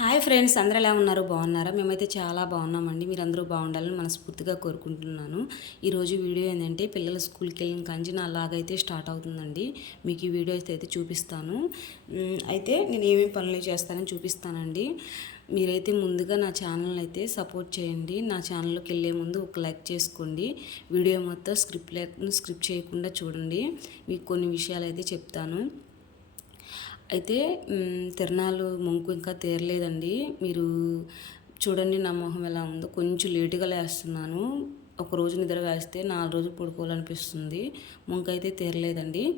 Hi friends అందరూ ఎలా ఉన్నారు? బాగున్నారా? మేమైతే చాలా బాగున్నామండి. మీరు అందరూ బాగుండాలని మనస్ఫూర్తిగా కోరుకుంటున్నాను. ఈరోజు వీడియో ఏంటంటే పిల్లల స్కూల్కి వెళ్ళిన కంచి నా లాగైతే స్టార్ట్ అవుతుందండి. మీకు ఈ వీడియో అయితే చూపిస్తాను. అయితే నేను ఏమేమి పనులు చేస్తానని చూపిస్తానండి. మీరైతే ముందుగా నా ఛానల్ అయితే సపోర్ట్ చేయండి. నా ఛానల్లోకి వెళ్ళే ముందు ఒక లైక్ చేసుకోండి. వీడియో మొత్తం స్క్రిప్ట్ లేకుండా స్క్రిప్ట్ చేయకుండా చూడండి. మీకు కొన్ని విషయాలు అయితే చెప్తాను. అయితే తిరణాలు ముంకు ఇంకా తీరలేదండి. మీరు చూడండి నా మొహం ఎలా ఉందో. కొంచెం లేటుగా లేస్తున్నాను. ఒక రోజు నిద్ర వేస్తే నాలుగు రోజులు పడుకోవాలనిపిస్తుంది. ముంకు అయితే తీరలేదండి.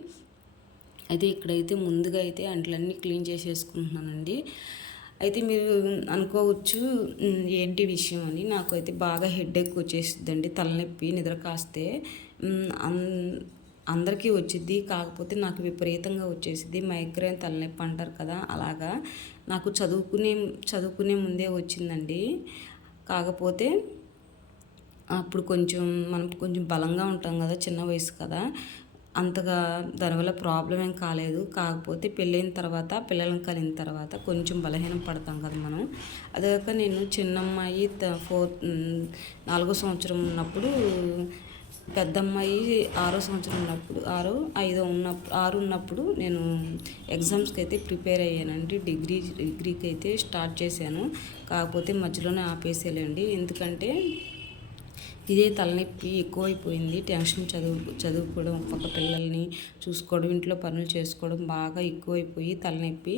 అయితే ఇక్కడైతే ముందుగా అయితే అంట్లన్నీ క్లీన్ చేసేసుకుంటున్నానండి. అయితే మీరు అనుకోవచ్చు ఏంటి విషయం అని. నాకు అయితే బాగా హెడ్ ఎక్ వచ్చేసిద్దండి తలనొప్పి నిద్ర కాస్తే. అన్- అందరికీ వచ్చిద్ది కాకపోతే నాకు విపరీతంగా వచ్చేసింది మైగ్రేన్ తలనొప్పి అంటారు కదా అలాగా. నాకు చదువుకునే చదువుకునే ముందే వచ్చిందండి. కాకపోతే అప్పుడు కొంచెం మనం కొంచెం బలంగా ఉంటాం కదా చిన్న వయసు కదా. అంతగా దానివల్ల ప్రాబ్లం ఏం కాలేదు. కాకపోతే పెళ్ళైన తర్వాత పిల్లలను కలిగిన తర్వాత కొంచెం బలహీనం పడతాం కదా మనం. అదే నేను చిన్నమ్మాయి త- ఫోర్త్ నాలుగో సంవత్సరం ఉన్నప్పుడు పెద్దమ్మాయి ఆరో సంవత్సరం ఉన్నప్పుడు ఆరో ఐదో ఉన్నప్పుడు ఆరు ఉన్నప్పుడు నేను ఎగ్జామ్స్కి అయితే ప్రిపేర్ అయ్యానండి. డిగ్రీ డిగ్రీకి అయితే స్టార్ట్ చేశాను. కాకపోతే మధ్యలోనే ఆపేసేయాలండి. ఎందుకంటే ఇదే తలనొప్పి ఎక్కువైపోయింది. టెన్షన్ చదువు చదువుకోవడం ఒక పక్క పిల్లల్ని చూసుకోవడం ఇంట్లో పనులు చేసుకోవడం బాగా ఎక్కువైపోయి తలనొప్పి.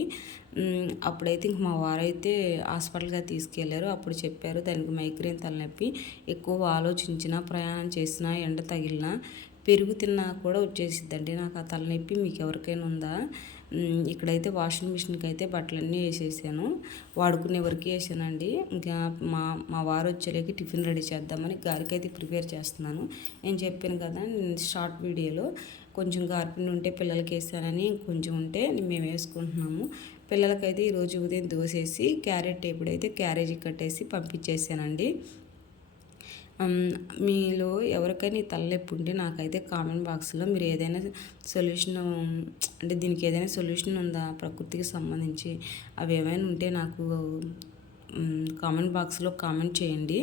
అప్పుడైతే ఇంక మా వారైతే హాస్పిటల్గా తీసుకెళ్ళారు. అప్పుడు చెప్పారు దానికి మైగ్రేన్ తలనొప్పి. ఎక్కువ ఆలోచించినా ప్రయాణం చేసినా ఎండ తగిలినా పెరుగు తిన్నా కూడా వచ్చేసిద్దండి. నాకు ఆ తలనొప్పి మీకు ఎవరికైనా ఉందా? ఇక్కడైతే వాషింగ్ మిషన్కి అయితే బట్టలన్నీ వేసేసాను. వాడుకునే వరకు వేసానండి. ఇంకా మా మా వారు వచ్చేలేకి టిఫిన్ రెడీ చేద్దామని గారికైతే ప్రిపేర్ చేస్తున్నాను. నేను చెప్పాను కదా షార్ట్ వీడియోలో కొంచెం గార్పిండి ఉంటే పిల్లలకి వేసానని కొంచెం ఉంటే మేము వేసుకుంటున్నాము. పిల్లలకైతే ఈరోజు ఉదయం దోసేసి క్యారెట్ ఎప్పుడైతే క్యారేజీ కట్టేసి పంపించేసానండి. మీలో ఎవరికైనా ఈ తలనొప్పి ఉంటే నాకైతే కామెంట్ బాక్స్లో మీరు ఏదైనా సొల్యూషన్ అంటే దీనికి ఏదైనా సొల్యూషన్ ఉందా? ప్రకృతికి సంబంధించి అవి ఏమైనా ఉంటే నాకు కామెంట్ బాక్స్లో కామెంట్ చేయండి.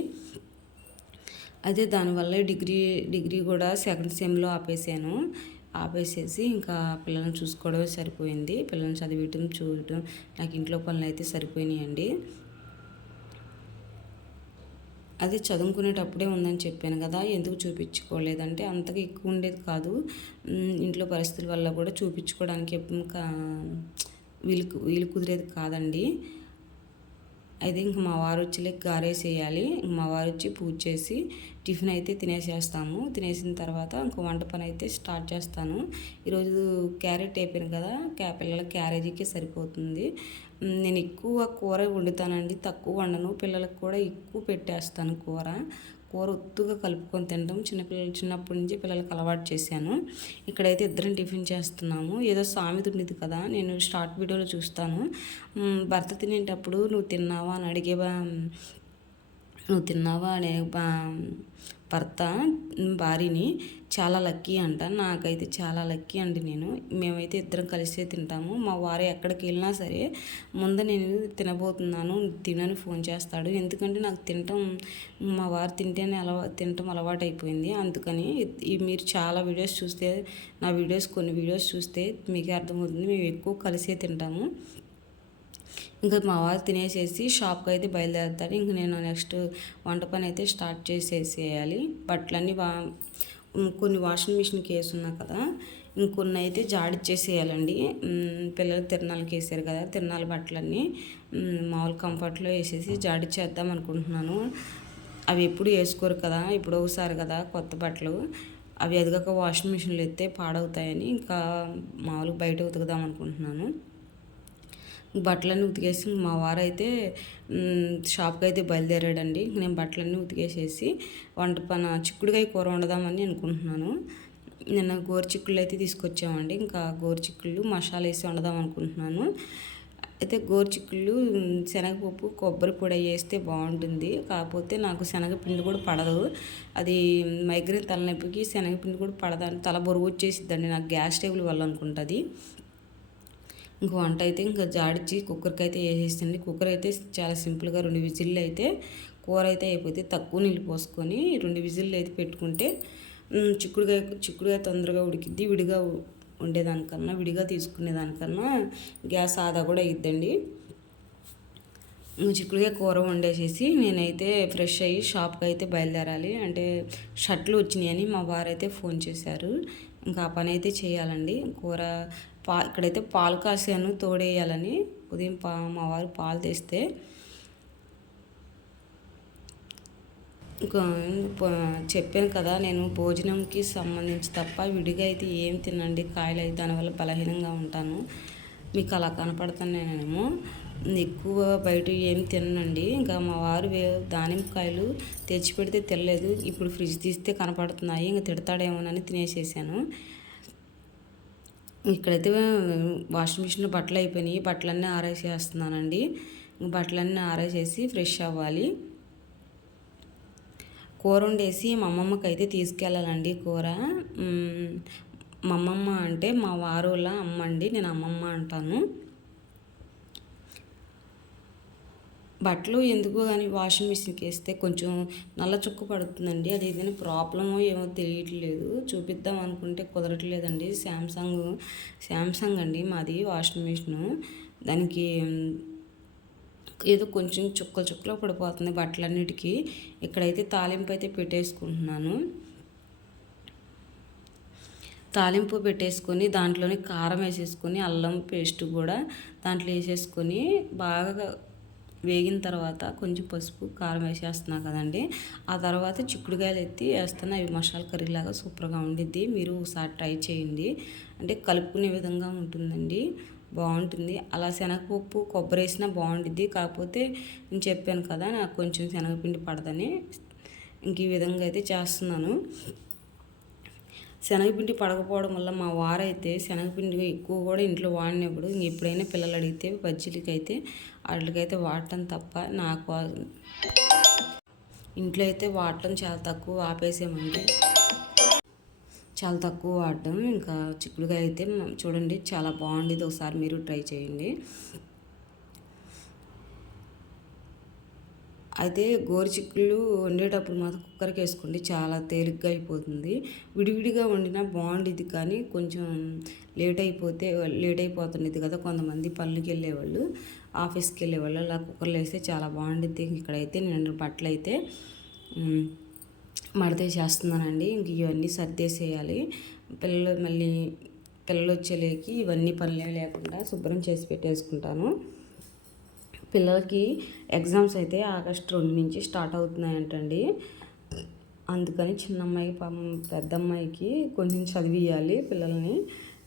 అయితే దానివల్ల డిగ్రీ డిగ్రీ కూడా సెకండ్ సెమ్లో ఆపేసాను. ఆపేసేసి ఇంకా పిల్లల్ని చూసుకోవడమే సరిపోయింది. పిల్లల్ని చదివించడం చూడటం నాకు ఇంట్లో పనులు అయితే సరిపోయినాయండి. అది చదువుకునేటప్పుడే ఉందని చెప్పాను కదా ఎందుకు చూపించుకోలేదంటే అంతగా ఎక్కువ ఉండేది కాదు. ఇంట్లో పరిస్థితుల వల్ల కూడా చూపించుకోవడానికి ఇంకా వీలు వీలు కుదిరేది కాదండి. అయితే ఇంక మా వారు వచ్చి గారేసేయాలి. మా వారు వచ్చి పూజ చేసి టిఫిన్ అయితే తినేసేస్తాము. తినేసిన తర్వాత ఇంక వంట పని అయితే స్టార్ట్ చేస్తాను. ఈరోజు క్యారెట్ అయిపోయింది కదా క్యా పిల్లల క్యారేజీకే సరిపోతుంది. నేను ఎక్కువ కూర వండుతానండి. తక్కువ వండను. పిల్లలకు కూడా ఎక్కువ పెట్టేస్తాను కూర. కూర ఒత్తుగా కలుపుకొని తినడం చిన్నపిల్లలు చిన్నప్పటి నుంచి పిల్లలకు అలవాటు చేశాను. ఇక్కడైతే ఇద్దరం టిఫిన్ చేస్తున్నాము. ఏదో సామెత ఉండేది కదా నేను స్టార్ట్ వీడియోలో చూస్తాను. భర్త తినేటప్పుడు నువ్వు తిన్నావా అని అడిగే నువ్వు తిన్నావా? అనే బా- భర్త భార్యని చాలా లక్కీ అంట. నాకైతే చాలా లక్కీ అండి నేను. మేమైతే ఇద్దరం కలిసే తింటాము. మా వారు ఎక్కడికి వెళ్ళినా సరే ముందు నేను తినబోతున్నాను తినని ఫోన్ చేస్తాడు. ఎందుకంటే నాకు తినటం మా వారు తింటేనే అలవా తినటం అలవాటు అయిపోయింది అందుకని మీరు చాలా వీడియోస్ చూస్తే నా వీడియోస్ కొన్ని వీడియోస్ చూస్తే మీకే అర్థమవుతుంది. మేము ఎక్కువ కలిసే తింటాము. ఇంకా మా వారు తినేసేసి షాప్కి అయితే బయలుదేరుతాడు ఇంక నేను నెక్స్ట్ వంట పని అయితే స్టార్ట్ చేసేసేయాలి. బట్టలన్నీ వా కొన్ని వాషింగ్ మిషన్కి వేసున్నా కదా ఇంకొన్ని అయితే జాడిచ్చేసేయాలండి. పిల్లలు తిరణాలకి వేసారు కదా తిరణాల బట్టలన్నీ మామూలు కంఫర్ట్లో వేసేసి జాడిచ్చేద్దాం అనుకుంటున్నాను. అవి ఎప్పుడు వేసుకోరు కదా ఇప్పుడు ఒకసారి కదా కొత్త బట్టలు. అవి ఎదగక వాషింగ్ మిషన్లు ఎత్తే పాడవుతాయని ఇంకా మామూలుగా బయట ఉతుకుదాం అనుకుంటున్నాను. బట్టలన్నీ ఉతికేసి మా వారైతే అయితే షాప్కి అయితే బయలుదేరాడండి. నేను బట్టలన్నీ ఉతికేసేసి వంట పన చిక్కుడుకాయ కూర వండదామని అనుకుంటున్నాను. నిన్న గోరుచిక్కుళ్ళు అయితే తీసుకొచ్చామండి. ఇంకా గోరుచిక్కుళ్ళు మసాలా వేసి వండదాం అనుకుంటున్నాను. అయితే గోరుచిక్కుళ్ళు శనగపప్పు కొబ్బరి పొడి వేస్తే బాగుంటుంది. కాకపోతే నాకు శనగపిండి కూడా పడదు. అది మైగ్రేన్ తలనొప్పికి శనగపిండి కూడా పడదని తల బరువు వచ్చేసిద్దండి. నాకు గ్యాస్ టేబుల్ వల్ల అనుకుంటుంది ఇంక వంట అయితే ఇంకా జాడిచ్చి కుక్కర్కి అయితే వేసేసండి కుక్కర్ అయితే చాలా సింపుల్గా రెండు విజిల్లు అయితే కూర అయితే అయిపోతే తక్కువ నీళ్ళు పోసుకొని రెండు విజిల్లు అయితే పెట్టుకుంటే చిక్కుడుగా చిక్కుడుగా తొందరగా ఉడికిద్ది విడిగా ఉండేదానికన్నా విడిగా తీసుకునేదానికన్నా గ్యాస్ ఆదా కూడా అయిద్దండి. చిక్కుడుగా కూర వండేసేసి నేనైతే ఫ్రెష్ అయ్యి షాప్కి అయితే బయలుదేరాలి. అంటే షర్ట్లు వచ్చినాయని మా వారైతే ఫోన్ చేశారు. ఇంకా ఆ పని అయితే చేయాలండి. కూర పా ఇక్కడైతే పాలు కాసాను తోడేయాలని. ఉదయం పా మా వారు పాలు తెస్తే చెప్పాను కదా నేను భోజనంకి సంబంధించి తప్ప విడిగా అయితే ఏం తినండి కాయలు అయితే దానివల్ల బలహీనంగా ఉంటాను. మీకు అలా కనపడుతున్నానేమో ఎక్కువ బయట ఏం తినండి ఇంకా మా వారు వే- దానిమ్మకాయలు తెచ్చిపెడితే తెలియలేదు తినలేదు. ఇప్పుడు ఫ్రిడ్జ్ తీస్తే కనపడుతున్నాయి. ఇంకా తిడతాడేమోనని తినేసేసాను. ఇక్కడైతే వాషింగ్ మిషన్లో బట్టలు అయిపోయినాయి. బట్టలన్నీ ఆరేసేస్తున్నానండి. బట్టలన్నీ ఆరేసేసి ఫ్రెష్ అవ్వాలి. కూర వండేసి మా అమ్మమ్మకి అయితే తీసుకెళ్ళాలండి కూర. మా అమ్మమ్మ అంటే మా వారుల అమ్మ అండి. నేను అమ్మమ్మ అంటాను. బట్టలు ఎందుకో కానీ వాషింగ్ మిషన్కి వేస్తే కొంచెం నల్ల చుక్క పడుతుందండి. అది ఏదైనా ప్రాబ్లమో ఏమో తెలియట్లేదు. చూపిద్దాం అనుకుంటే కుదరట్లేదండి. శాంసంగ్ శాంసంగ్ అండి మాది వాషింగ్ మిషను. దానికి ఏదో కొంచెం చుక్కలు చుక్కలు పడిపోతుంది బట్టలన్నిటికీ. ఇక్కడైతే తాలింపు అయితే పెట్టేసుకుంటున్నాను. తాలింపు పెట్టేసుకొని దాంట్లోనే కారం వేసేసుకొని అల్లం పేస్ట్ కూడా దాంట్లో వేసేసుకొని బాగా వేగిన తర్వాత కొంచెం పసుపు కారం వేసేస్తున్నా కదండి. ఆ తర్వాత చిక్కుడుకాయలు ఎత్తి వేస్తాను అవి మసాలా కర్రీలాగా సూపర్గా ఉండిద్ది. మీరు ఒకసారి ట్రై చేయండి. అంటే కలుపుకునే విధంగా ఉంటుందండి. బాగుంటుంది. అలా శనగపప్పు కొబ్బరి వేసినా బాగుంటుంది కాకపోతే నేను చెప్పాను కదా నాకు కొంచెం శనగపిండి పడదని. ఇంక ఈ విధంగా అయితే చేస్తున్నాను. శనగపిండి పడకపోవడం వల్ల మా వారైతే శనగపిండి ఎక్కువ కూడా ఇంట్లో వాడినప్పుడు ఎప్పుడైనా పిల్లలు అడిగితే బజ్జీలకైతే వాటికైతే వాడటం తప్ప నాకు ఇంట్లో అయితే వాడటం చాలా తక్కువ ఆపేసామండి. చాలా తక్కువ వాడటం. ఇంకా చిక్కుడుకాయ అయితే చూడండి చాలా బాగుండేది. ఒకసారి మీరు ట్రై చేయండి. అయితే గోరు చిక్కుళ్ళు వండేటప్పుడు మాత్రం కుక్కర్కి వేసుకోండి. చాలా తేలిగ్గా అయిపోతుంది. విడివిడిగా వండినా బాగుండేది కానీ కొంచెం లేట్ అయిపోతే లేట్ అయిపోతుండేది కదా కొంతమంది పనులకి వెళ్ళేవాళ్ళు ఆఫీస్కి వెళ్ళేవాళ్ళు. అలా కుక్కర్లో వేస్తే చాలా బాగుండిద్ది. ఇక్కడైతే నేను బట్టలు అయితే మ్, మడతేసేస్తున్నానండి ఇంక ఇవన్నీ సర్దేసేయాలి. పిల్లలు మళ్ళీ పిల్లలు వచ్చేలేకి ఇవన్నీ పనులే లేకుండా శుభ్రం చేసి పెట్టేసుకుంటాను. పిల్లలకి ఎగ్జామ్స్ అయితే ఆగస్ట్ రెండు నుంచి స్టార్ట్ అవుతున్నాయంటండి. అందుకని చిన్న అమ్మాయి పాపం పెద్ద అమ్మాయికి కొంచెం చదివియాలి పిల్లల్ని.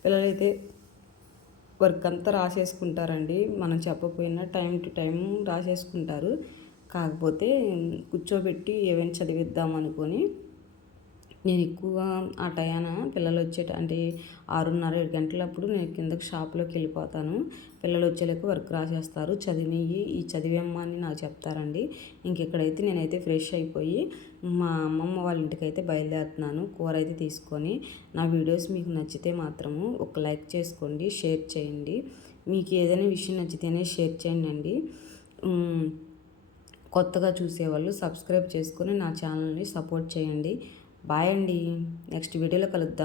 పిల్లలైతే వర్క్ అంతా రాసేసుకుంటారండి. మనం చెప్పకపోయినా టైం టు టైం రాసేసుకుంటారు. కాకపోతే కూర్చోబెట్టి ఏమైనా చదివిద్దాం అనుకొని నేను ఎక్కువగా ఆ టయాన పిల్లలు వచ్చేట అంటే ఆరున్నర ఏడు గంటలప్పుడు నేను కిందకి షాప్లోకి వెళ్ళిపోతాను. పిల్లలు వచ్చేలోకి వర్క్ రాసేస్తారు. చదివి ఈ చదివేమ్మా అని నాకు చెప్తారండి. ఇంకెక్కడైతే నేనైతే ఫ్రెష్ అయిపోయి మా అమ్మమ్మ వాళ్ళ ఇంటికి అయితే బయలుదేరుతున్నాను. కూర అయితే తీసుకొని నా వీడియోస్ మీకు నచ్చితే మాత్రము ఒక లైక్ చేసుకోండి షేర్ చేయండి. మీకు ఏదైనా విషయం నచ్చితేనే షేర్ చేయండి అండి. కొత్తగా చూసేవాళ్ళు సబ్స్క్రైబ్ చేసుకొని నా ఛానల్ని సపోర్ట్ చేయండి. బాయ్ అండి. నెక్స్ట్ వీడియోలో కలుద్దాం.